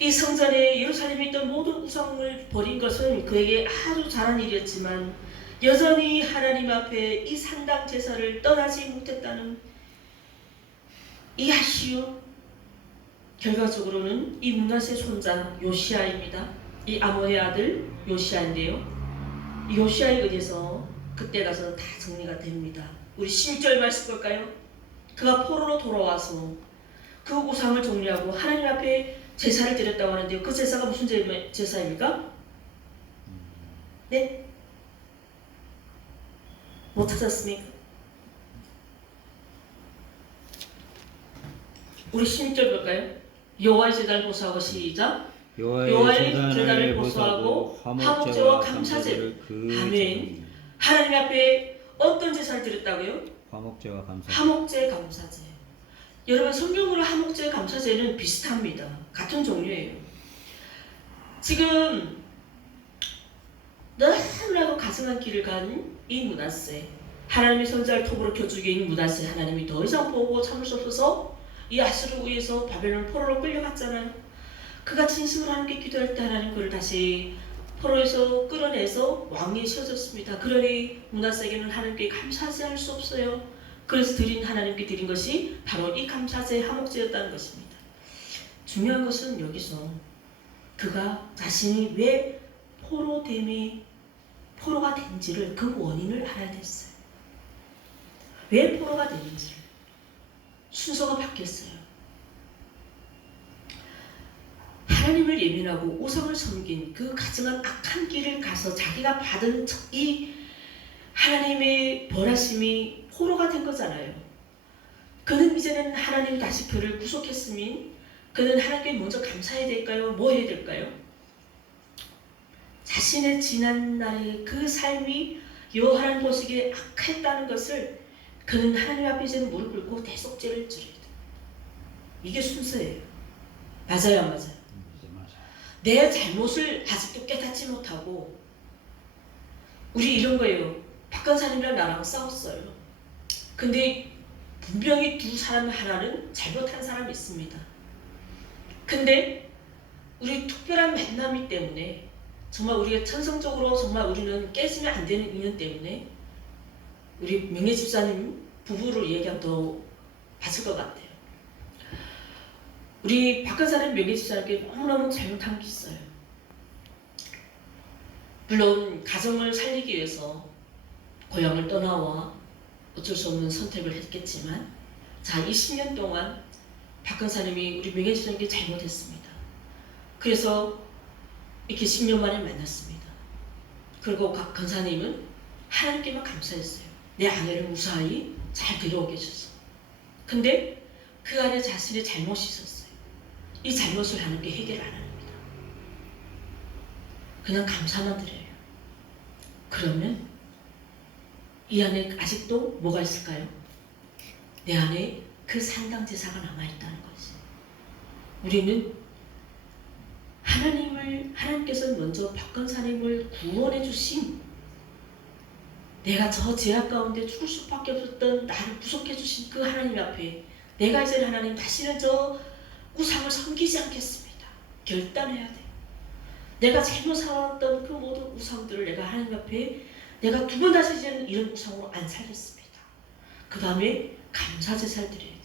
이 성전에 예루살렘에 있던 모든 우상을 버린 것은 그에게 아주 잘한 일이었지만 여전히 하나님 앞에 이 산당 제사를 떠나지 못했다는 이 아쉬움, 결과적으로는 이 므낫세 손자 요시아입니다. 이 아모의 아들 요시아인데요. 이 요시아에 의해서 그때 가서 다 정리가 됩니다. 우리 16절 말씀 볼까요? 그가 포로로 돌아와서 그 우상을 정리하고 하나님 앞에 제사를 드렸다고 하는데요. 그 제사가 무슨 제사입니까? 네? 못 찾았습니까? 우리 16절 볼까요? 여호와의 제단을 보수하고 시작. 여호와의 제단을 보수하고 화목제와 감사제를 아멘. 하나님 앞에 어떤 제사를 드렸다고요? 화목제와 감사제. 화목제, 감사제. 여러분 성경으로 화목제, 감사제는 비슷합니다. 같은 종류예요. 지금 너무나도 가증한 길을 간 이 므낫세, 하나님의 선지자를 톱으로 겨주기인 므낫세, 하나님이 더 이상 보고 참을 수 없어서 이 아수르에 의해서 바벨론 포로로 끌려갔잖아요. 그가 진심으로 하나님께 기도할 때 하나님 그를 다시 포로에서 끌어내서 왕위에 세워졌습니다. 그러니 므낫세에게는 하나님께 감사하지 않을 수 없어요. 그래서 하나님께 드린 것이 바로 이 감사제, 화목제였다는 것입니다. 중요한 것은 여기서 그가 자신이 왜 포로가 된지를, 그 원인을 알아야 됐어요. 왜 포로가 되는지를. 순서가 바뀌었어요. 하나님을 예민하고 우상을 섬긴 그 가증한 악한 길을 가서 자기가 받은 이 하나님의 벌하심이 포로가 된 거잖아요. 그는 이제는 하나님이 다시 그를 구속했으니 그는 하나님께 먼저 감사해야 될까요? 뭐 해야 될까요? 자신의 지난날의 그 삶이 여호와는 보시기에 악했다는 것을 그는 하나님 앞에 이제는 무릎 꿇고 대속죄를 드려야 돼. 이게 순서예요. 맞아요, 안 맞아요? 내 잘못을 아직도 깨닫지 못하고, 우리 이런 거예요. 박건사님이랑 나랑 싸웠어요. 근데 분명히 두 사람 하나는 잘못한 사람이 있습니다. 근데 우리 특별한 만남이 때문에 정말 우리가 천성적으로 정말 우리는 깨지면 안 되는 인연 때문에 우리 명예 집사님 부부를 얘기하면 더 맞을 것 같아요. 우리 박근사님 명예 집사님께 너무너무 잘못한 게 있어요. 물론 가정을 살리기 위해서 고향을 떠나와 어쩔 수 없는 선택을 했겠지만, 자, 이 10년 동안 박근사님이 우리 명예 집사님께 잘못했습니다. 그래서 이렇게 10년 만에 만났습니다. 그리고 각 권사님은 하나님께만 감사했어요. 내 아내를 무사히 잘 데려오게 해줘서. 근데 그 안에 자신의 잘못이 있었어요. 이 잘못을 하나님께 해결 안 합니다. 그냥 감사만 드려요. 그러면 이 안에 아직도 뭐가 있을까요? 내 안에 그 산당 제사가 남아있다는 거지. 우리는 하나님께서 먼저 박건사님을 구원해 주신 내가 저 제약 가운데 죽을 수밖에 없었던 나를 구속해 주신 그 하나님 앞에 내가 이제 하나님 다시는 저 우상을 섬기지 않겠습니다. 결단해야 돼. 내가 잘못 살았던 그 모든 우상들을 내가 하나님 앞에 내가 두 번 다시 이제는 이런 우상으로 안 살겠습니다. 그 다음에 감사 제사를 드려야 돼.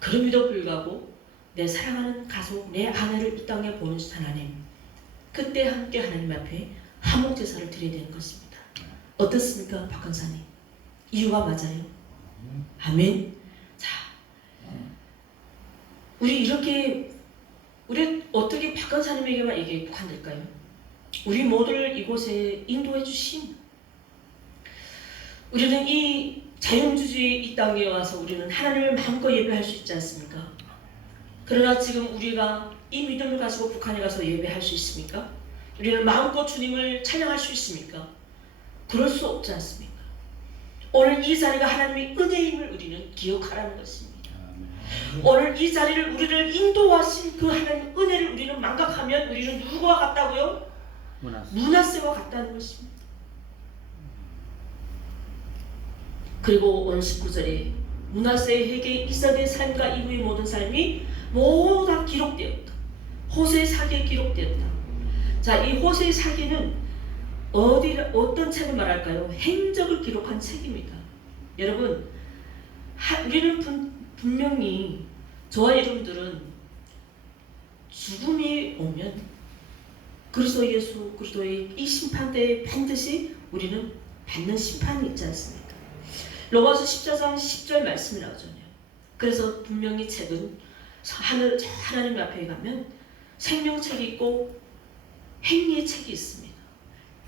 그럼에도 불구하고 내 사랑하는 가족, 내 아내를 이 땅에 보내주신 하나님, 그때 함께 하나님 앞에 화목 제사를 드려야 되는 것입니다. 어떻습니까, 박근사님? 이유가 맞아요. 아멘. 자, 우리 어떻게 박근사님에게만 이게 국한될까요? 우리 모두를 이곳에 인도해 주신, 우리는 이 자유민주주의 이 땅에 와서 우리는 하나님을 마음껏 예배할 수 있지 않습니까? 그러나 지금 우리가 이 믿음을 가지고 북한에 가서 예배할 수 있습니까? 우리는 마음껏 주님을 찬양할 수 있습니까? 그럴 수 없지 않습니까? 오늘 이 자리가 하나님의 은혜임을 우리는 기억하라는 것입니다. 오늘 이 자리를 우리를 인도하신 그 하나님의 은혜를 우리는 망각하면 우리는 누구와 같다고요? 므낫세와 같다는 것입니다. 그리고 오늘 19절에 므낫세에게 이스라엘의 삶과 이후의 모든 삶이 모두 다 기록되었다. 호세의 사기에 기록되었다. 자, 이 호세의 사기는 어떤 책을 말할까요? 행적을 기록한 책입니다. 여러분, 우리는 분명히 저와 여러분들은 죽음이 오면 그리스도 예수 그리스도의 이 심판대에 반드시 우리는 받는 심판이 있지 않습니까? 로마서 14장 10절 말씀이 나오잖아요. 그래서 분명히 책은 하나님 앞에 가면 생명책이 있고 행위의 책이 있습니다.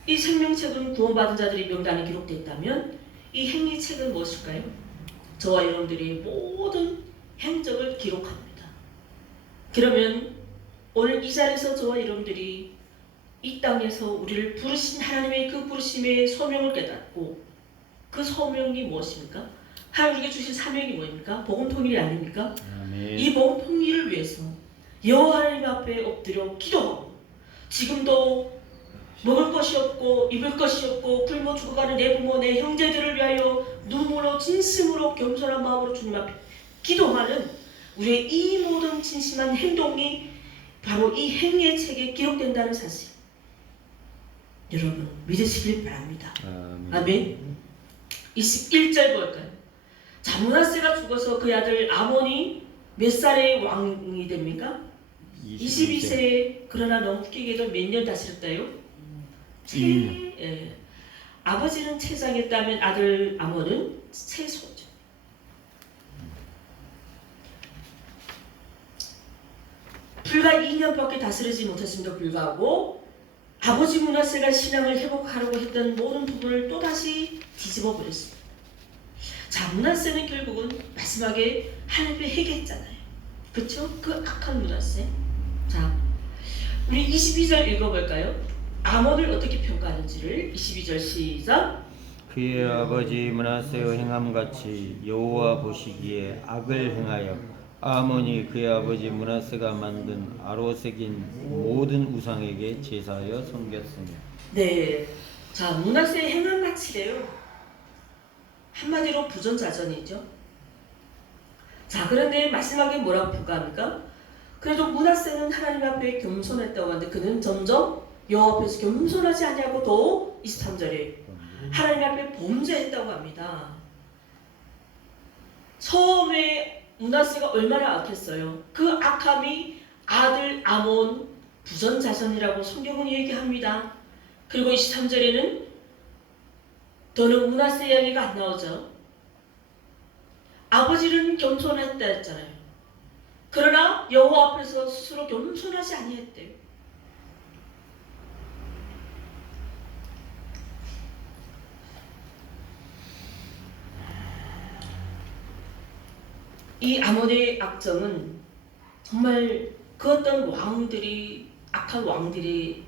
이 생명책은 구원받은 자들의 명단에 기록되어 있다면 이 행위의 책은 무엇일까요? 저와 여러분들이 모든 행적을 기록합니다. 그러면 오늘 이 자리에서 저와 여러분들이 이 땅에서 우리를 부르신 하나님의 그 부르심의 소명을 깨닫고 그 소명이 무엇입니까? 하나님께 주신 사명이 뭐입니까? 복음 통일이 아닙니까? 아멘. 이 복음 통일을 위해서 여호와 하나님 앞에 엎드려 기도하고 지금도 먹을 것이 없고 입을 것이 없고 굶어 죽어가는 내 부모 내 형제들을 위하여 눈물로 진심으로 겸손한 마음으로 주님 앞에 기도하는 우리의 이 모든 진심한 행동이 바로 이 행위의 책에 기록된다는 사실 여러분 믿으시길 바랍니다. 아멘. 21절 볼까요? 자, 므낫세가 죽어서 그 아들 아몬이 몇 살의 왕이 됩니까? 22세. 그러나 너무 웃기게도 몇 년 다스렸다요? 예. 아버지는 최장했다면 아들 아몬은 최소죠. 불과 2년밖에 다스리지 못했음에도 불구하고 아버지 므낫세가 신앙을 회복하려고 했던 모든 부분을 또다시 뒤집어 버렸습니다. 자, 므낫세는 결국은 마지막에 하나님께 회개했잖아요. 그렇죠? 그 악한 므낫세. 자, 우리 22절 읽어볼까요? 아몬을 어떻게 평가하는지를 22절 시작. 그의 아버지 므낫세의 행함같이 여호와 보시기에 악을 행하여 아몬이 그의 아버지 므낫세가 만든 아로 새긴 모든 우상에게 제사하여 섬겼으며. 네, 자, 므낫세의 행함같이래요. 한마디로 부전자전이죠. 자, 그런데 마지막에 뭐라고 평가합니까? 그래도 므낫세는 하나님 앞에 겸손했다고 하는데 그는 점점 여호와 앞에서 겸손하지 않냐고 또 23절에 하나님 앞에 범죄했다고 합니다. 처음에 므낫세가 얼마나 악했어요. 그 악함이 아들 아몬 부전자전이라고 성경은 얘기합니다. 그리고 23절에는 더는 므낫세 이야기가 안 나오죠. 아버지는 겸손했다 했잖아요. 그러나 여호와 앞에서 스스로 겸손하지 아니했대요. 이 아몬의 악정은 정말 그 어떤 왕들이 악한 왕들에게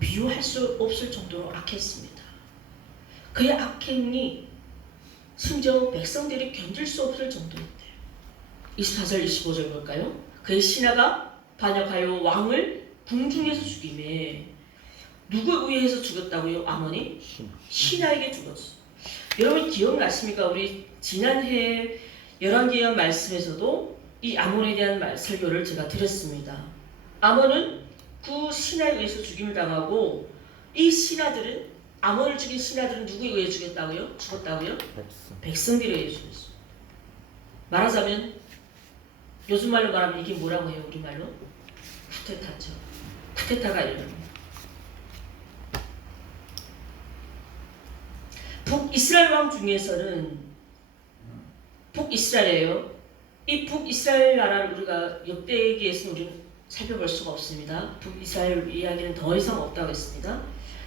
비유할 수 없을 정도로 악했습니다. 그의 악행이 심지어 백성들이 견딜 수 없을 정도였대요. 24절 25절 볼까요? 그의 신하가 반역하여 왕을 궁중에서 죽이매 누구에 의해서 죽었다고요? 아몬이? 신. 신하에게 죽었어. 여러분 기억나십니까? 우리 지난해 열왕기하 말씀에서도 이 아몬에 대한 설교를 제가 드렸습니다. 아몬은 그 신하에 의해서 죽임을 당하고 이 신하들은 아몬을 죽인 신하들은 누구에 의해 죽었다고요? 백성. 백성들에 의해 죽었어. 말하자면 요즘 말로 말하면 이게 뭐라고 해요? 우리말로? 쿠데타죠. 쿠데타가 일어납니다. 북이스라엘 왕 중에서는 북이스라엘이에요. 이 북이스라엘 나라를 우리가 역대기에서는 우리는 살펴볼 수가 없습니다. 북이스라엘 이야기는 더 이상 없다고 했습니다.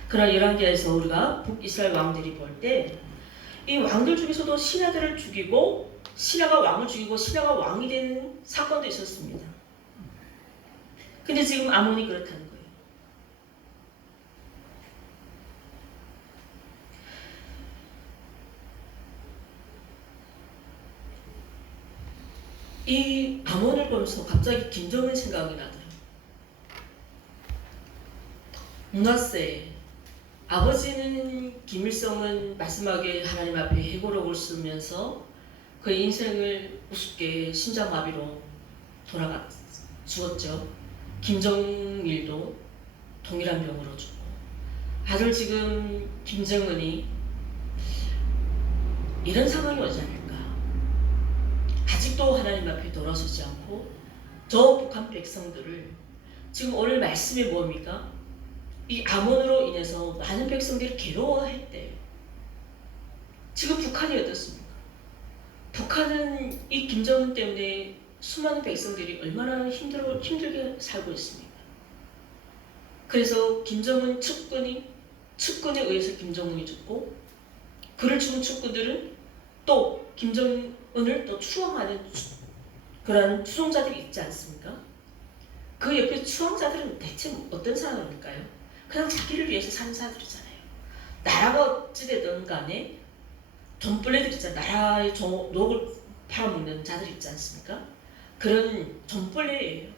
그러나 열왕기하에서 우리가 북이스라엘 왕들이 볼 때 이 왕들 중에서도 신하들을 죽이고 신하가 왕을 죽이고 신하가 왕이 되는 사건도 있었습니다. 근데 지금 아몬이 그렇다는 거예요. 이 아몬을 보면서 갑자기 김정은 생각이 나더라고요. 문하세 아버지는 김일성은 마지막에 하나님 앞에 해고록을 쓰면서 그 인생을 우습게 심장마비로 죽었죠. 김정일도 동일한 병으로 죽고 아들 지금 김정은이 이런 상황이 오지 않을까. 아직도 하나님 앞에 돌아서지 않고 저 북한 백성들을 지금 오늘 말씀이 뭡니까? 이 아몬으로 인해서 많은 백성들이 괴로워했대요. 지금 북한이 어떻습니까? 북한은 이 김정은 때문에 수많은 백성들이 얼마나 힘들게 살고 있습니까? 그래서 김정은 측근에 의해서 김정은이 죽고 그를 죽은 측근들은 또 김정은을 또 추앙하는 그런 추종자들이 있지 않습니까? 그 옆에 추앙자들은 대체 어떤 사람일까요? 그냥 자기를 위해서 사는 사람들이잖아요. 나라가 어찌되든 간에 돈벌레들 있잖아요. 나라의 녹을 팔아먹는 자들이 있지 않습니까? 그런 돈벌레예요.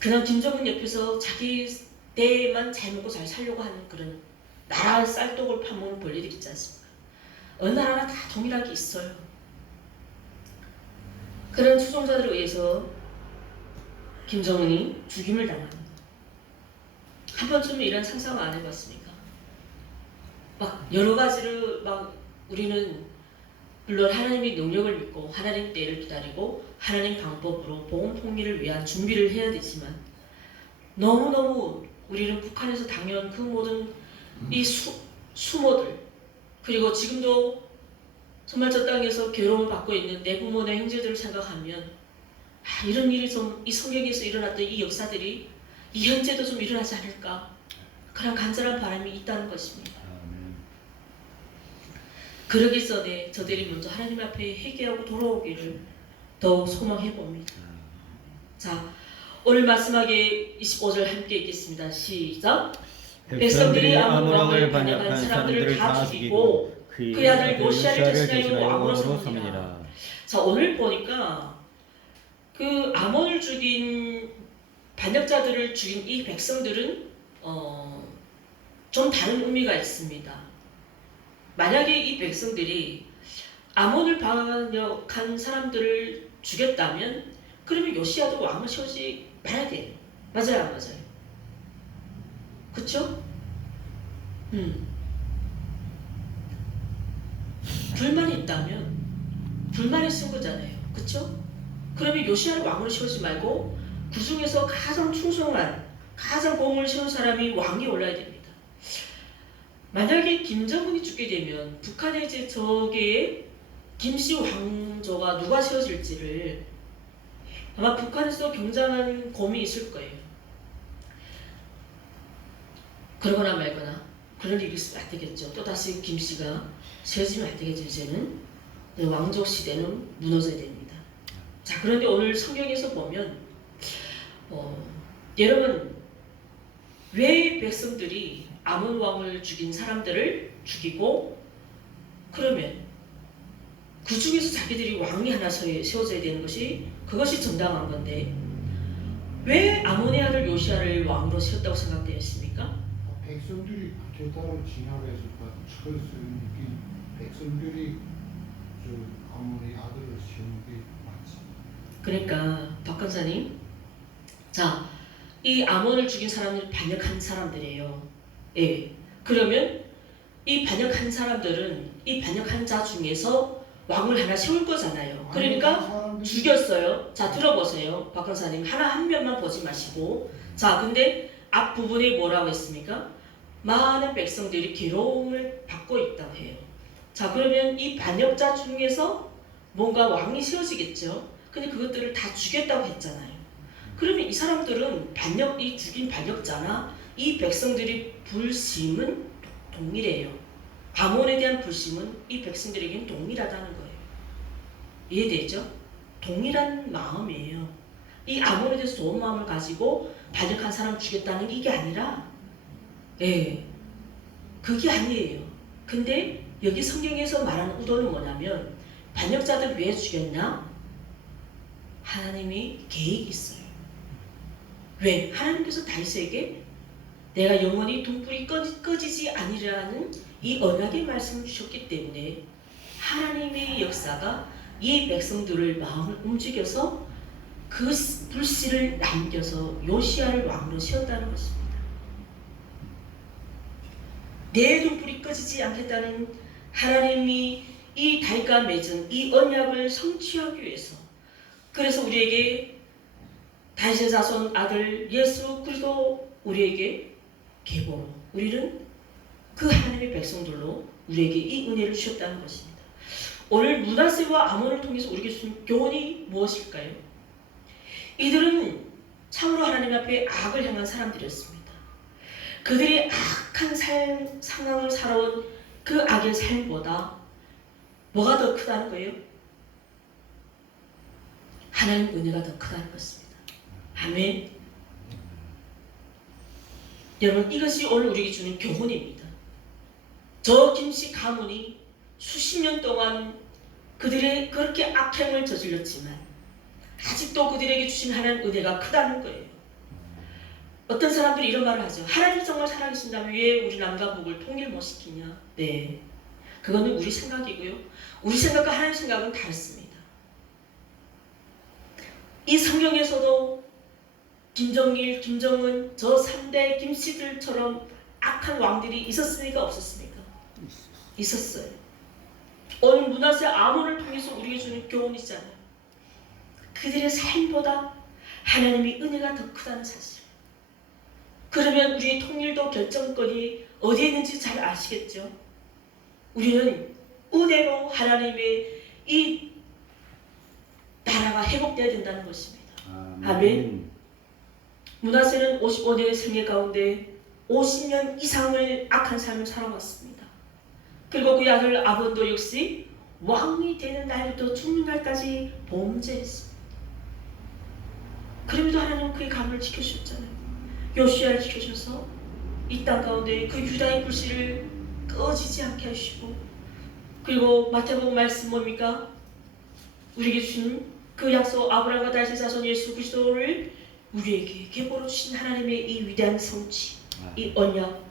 그냥 김정은 옆에서 자기 때만 잘 먹고 잘 살려고 하는 그런 나라 쌀독을 파먹는 벌레들 있지 않습니까? 어느 나라나 다 동일하게 있어요. 그런 추종자들에 의해서 김정은이 죽임을 당합니다. 한 번쯤 이런 상상 안 해봤습니까? 막 여러 가지로 막 우리는 물론 하나님의 능력을 믿고 하나님 때를 기다리고 하나님 방법으로 복음 통일을 위한 준비를 해야 되지만 너무너무 우리는 북한에서 당연 그 모든 이 수모들 그리고 지금도 정말 저 땅에서 괴로움을 받고 있는 내 부모 내 형제들을 생각하면 이런 일이 좀 이 성경에서 일어났던 이 역사들이 이 현재도 좀 일어나지 않을까 그런 간절한 바람이 있다는 것입니다. 그러기 전에 저들이 먼저 하나님 앞에 회개하고 돌아오기를 더 소망해 봅니다. 자, 오늘 마지막에 25절 함께 읽겠습니다. 시작. 백성들이 아몬 왕을 반역한 사람들을 다 죽이고 그의 아들 요시야를 대신하여 왕으로 섬기니라. 자, 오늘 보니까 그 아몬을 죽인 반역자들을 죽인 이 백성들은 좀 다른 의미가 있습니다. 만약에 이 백성들이 아몬을 반역한 사람들을 죽였다면 그러면 요시야도 왕을 세우지 말아야 돼요. 맞아요, 안 맞아요? 그쵸? 불만이 있다면 불만이 쓴 거잖아요. 그쵸? 그러면 요시야를 왕으로 세우지 말고 그 중에서 가장 충성한 가장 공을 세운 사람이 왕이 올라야 됩니다. 만약에 김정은이 죽게 되면 북한의 이제 저기에 김씨 왕조가 누가 세워질지를 아마 북한에서 굉장한 고민이 있을 거예요. 그러거나 말거나 그런 일이 있으면 안 되겠죠. 또다시 김씨가 세워지면 안 되겠죠. 이제는 왕족 시대는 무너져야 됩니다. 자, 그런데 오늘 성경에서 보면 여러분 왜 백성들이 아몬 왕을 죽인 사람들을 죽이고 그러면 그 중에서 자기들이 왕이 하나 세워져야 되는 것이 그것이 정당한 건데 왜 아몬의 아들 요시아를 왕으로 세웠다고 생각되었습니까? 백성들이 구테타로 진압해서 철수니까 백성들이 저 아몬의 아들을 세운 게 맞지. 그러니까 박 강사님, 자, 이 아몬을 죽인 사람들이 반역한 사람들이에요. 예. 그러면 이 반역한 사람들은 이 반역한 자 중에서 왕을 하나 세울 거잖아요. 그러니까 죽였어요. 자, 들어보세요. 박 강사님, 하나 한 면만 보지 마시고. 자, 근데 앞부분에 뭐라고 했습니까? 많은 백성들이 괴로움을 받고 있다고 해요. 자, 그러면 이 반역자 중에서 뭔가 왕이 세워지겠죠. 근데 그것들을 다 죽였다고 했잖아요. 그러면 이 사람들은 이 죽인 반역자나 이 백성들이 불심은 동일해요. 아몬에 대한 불심은 이 백성들에게는 동일하다는 거예요. 이해되죠? 동일한 마음이에요. 이 아몬에 대해서 좋은 마음을 가지고 반역한 사람 죽였다는 게 이게 아니라, 예, 그게 아니에요. 근데 여기 성경에서 말하는 의도는 뭐냐면, 반역자들 왜 죽였나? 하나님이 계획이 있어요. 왜? 하나님께서 다윗에게 내가 영원히 등불이 꺼지지 아니라는 이 언약의 말씀을 주셨기 때문에 하나님의 역사가 이 백성들을 마음을 움직여서 그 불씨를 남겨서 요시아를 왕으로 세웠다는 것입니다. 내 등불이 꺼지지 않겠다는 하나님이 이 다윗과 맺은 이 언약을 성취하기 위해서, 그래서 우리에게 다윗의 자손 아들 예수 그리스도 우리에게 계보로, 우리는 그 하나님의 백성들로 우리에게 이 은혜를 주셨다는 것입니다. 오늘 므낫세와 아몬을 통해서 우리에게 주신 교훈이 무엇일까요? 이들은 참으로 하나님 앞에 악을 행한 사람들이었습니다. 그들이 악한 상황을 살아온 그 악의 삶보다 뭐가 더 크다는 거예요? 하나님 은혜가 더 크다는 것입니다. 아멘. 여러분, 이것이 오늘 우리에게 주는 교훈입니다. 저 김씨 가문이 수십 년 동안 그들의 그렇게 악행을 저질렀지만 아직도 그들에게 주신 하나님 은혜가 크다는 거예요. 어떤 사람들이 이런 말을 하죠. 하나님 정말 살아계신다면 왜 우리 남과 북을 통일 못 시키냐? 네, 그거는 우리 생각이고요. 우리 생각과 하나님 생각은 다릅니다. 이 성경에서도 김정일, 김정은, 저 3대 김씨들처럼 악한 왕들이 있었습니까? 없었습니까? 있었어요. 오늘 므낫세 아몬을 통해서 우리에게 주는 교훈이잖아요. 그들의 삶보다 하나님의 은혜가 더 크다는 사실. 그러면 우리의 통일도 결정권이 어디에 있는지 잘 아시겠죠? 우리는 은혜로 하나님의 이 나라가 회복되어야 된다는 것입니다. 아멘. 므낫세는 55년의 생애 가운데 50년 이상을 악한 삶을 살아왔습니다. 그리고 그의 아들 아본도 역시 왕이 되는 날부터 죽는 날까지 범죄했습니다. 그럼에도 하나님은 그의 가문을 지켜주셨잖아요. 요시아를 지켜주셔서 이 땅 가운데 그 유다의 불씨를 꺼지지 않게 하시고, 그리고 마태복음 말씀 뭡니까? 우리에게 주신 그 약속, 아브라함과 다윗의 자손 예수 그리스도를 우리에게 계보로 주신 하나님의 이 위대한 성취, 이 언약.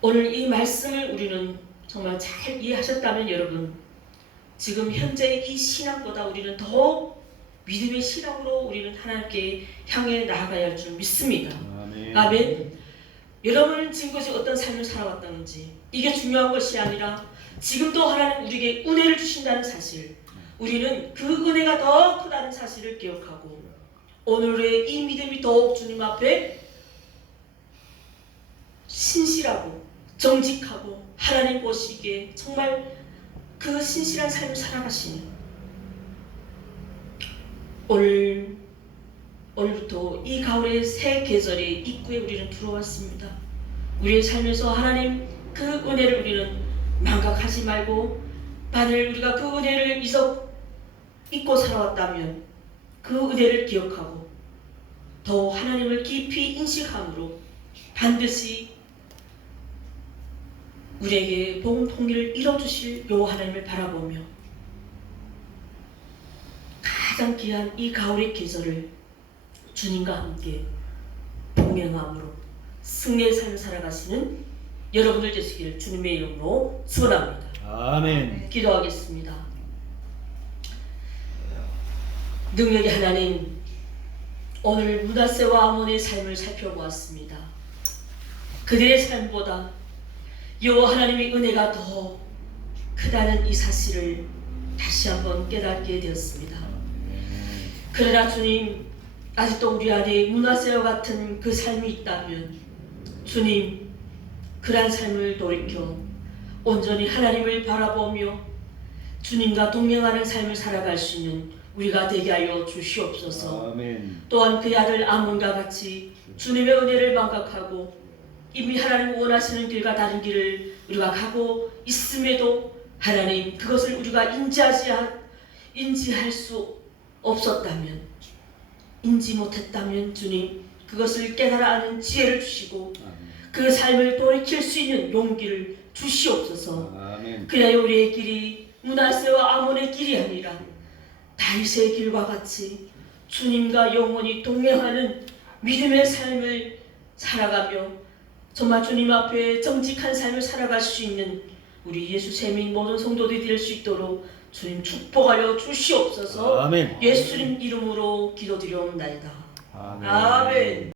오늘 이 말씀을 우리는 정말 잘 이해하셨다면 여러분, 지금 현재 이 신앙보다 우리는 더 믿음의 신앙으로 우리는 하나님께 향해 나아가야 할 줄 믿습니다. 아멘. 아멘. 여러분은 지금까지 어떤 삶을 살아왔다는지 이게 중요한 것이 아니라 지금도 하나님 우리에게 은혜를 주신다는 사실, 우리는 그 은혜가 더 크다는 사실을 기억하고 오늘의 이 믿음이 더욱 주님 앞에 신실하고 정직하고 하나님 보시기에 정말 그 신실한 삶을 살아가시는 오늘부터 이 가을의 새 계절의 입구에 우리는 들어왔습니다. 우리의 삶에서 하나님 그 은혜를 우리는 망각하지 말고, 만일 우리가 그 은혜를 잊고 살아왔다면 그 은혜를 기억하고 더 하나님을 깊이 인식함으로 반드시 우리에게 복음 통일을 이뤄주실 요 하나님을 바라보며 가장 귀한 이 가을의 계절을 주님과 함께 동행함으로 승리의 삶을 살아가시는 여러분들 되시기를 주님의 이름으로 축원합니다. 아멘. 기도하겠습니다. 능력의 하나님, 오늘 므낫세와 아몬의 삶을 살펴보았습니다. 그들의 삶보다 여호와 하나님의 은혜가 더 크다는 이 사실을 다시 한번 깨닫게 되었습니다. 그러나 주님, 아직도 우리 안에 므낫세와 같은 그 삶이 있다면 주님, 그러한 삶을 돌이켜 온전히 하나님을 바라보며 주님과 동행하는 삶을 살아갈 수 있는 우리가 되게 하여 주시옵소서. 아멘. 또한 그의 아들 아몬과 같이 주님의 은혜를 망각하고 이미 하나님 원하시는 길과 다른 길을 우리가 가고 있음에도 하나님 그것을 우리가 인지할 수 없었다면, 인지 못했다면 주님 그것을 깨달아 아는 지혜를 주시고 그 삶을 돌이킬 수 있는 용기를 주시옵소서. 아멘. 그래야 우리의 길이 므낫세와 아몬의 길이 아니라 다윗의 길과 같이 주님과 영원히 동행하는 믿음의 삶을 살아가며 정말 주님 앞에 정직한 삶을 살아갈 수 있는 우리 예수 세민 모든 성도들이 될 수 있도록 주님 축복하여 주시옵소서. 아멘. 예수님 이름으로 기도드리옵나이다. 아멘. 아멘.